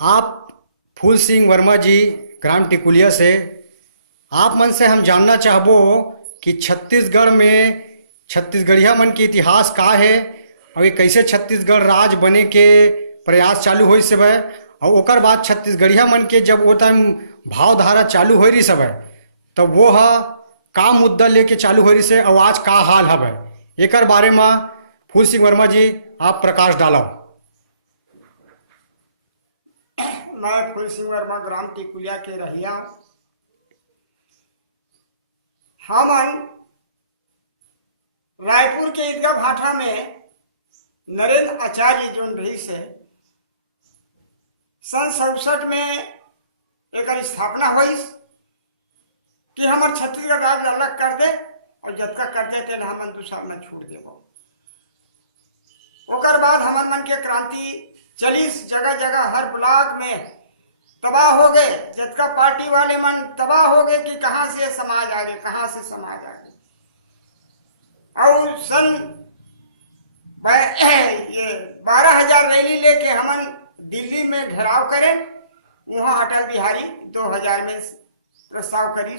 आप फूल सिंह वर्मा जी ग्राम टिकुलिया से। आप मन से हम जानना चाहबो कि छत्तीसगढ़ में छत्तीसगढ़िया मन के इतिहास का है और ये कैसे छत्तीसगढ़ राज बने के प्रयास चालू होई सब है। और ओकर बाद छत्तीसगढ़िया मन के जब वो टाइम भावधारा चालू हो रही सब है तब वो ह का मुद्दा लेके चालू हो रही से और आज का हाल हवे एकर बारे में फूल सिंह वर्मा जी आप प्रकाश डालो। मैं फूल सिंह वर्मा ग्राम टिकुलिया के रहिया। हमन रायपुर के ईदगाह भाटा में नरेंद्र आचार्य जो रही से सन 67 में एक स्थापना हुई कि हमार छत्तीसगढ़ राज्य अलग कर दे और जतका कर दे तेन हमन दूसरा में छूट देबो। ओकर बाद हमन मन के क्रांति चली जगह जगह हर ब्लॉक में तबाह हो गए। जतका पार्टी वाले मन तबाह हो गए कि कहां से समाज आगे कहां से समाज आगे। और सन ये 12,000 रैली लेके हमन दिल्ली में घेराव करें। वहां अटल बिहारी 2000 में प्रस्ताव करी।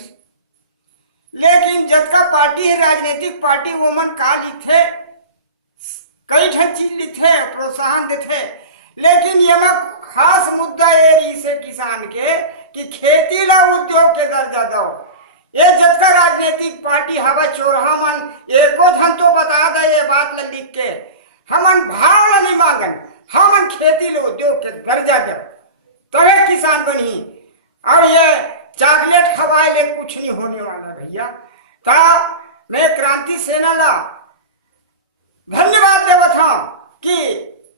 लेकिन जतका पार्टी है राजनीतिक पार्टी वो मन का लिखे कई ठन चीज लिखे प्रोत्साहन देते। लेकिन ये खास मुद्दा ये रही से किसान के कि खेती ला उद्योग के दर्जा दो। ये जतका राजनीतिक पार्टी हवा चोरहा मन एको धन तो बता दे ये बात ला लिख के हमन भाव ला नहीं मांगन। हमन खेती ला उद्योग के दर्जा दो तबे किसान बनी। और ये चॉकलेट खवाए ले कुछ नहीं होने वाला भैया। ता मैं क्रांति सेना ला धन्यवाद देवत हूं कि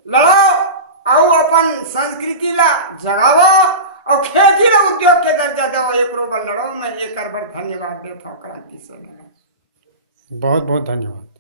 लड़ो और अपन संस्कृति ला जगावो और खेती ला उद्योग के दर्जा दो। एक लड़ो मैं एक बार धन्यवाद देता हूँ क्रांति सेना। बहुत बहुत धन्यवाद।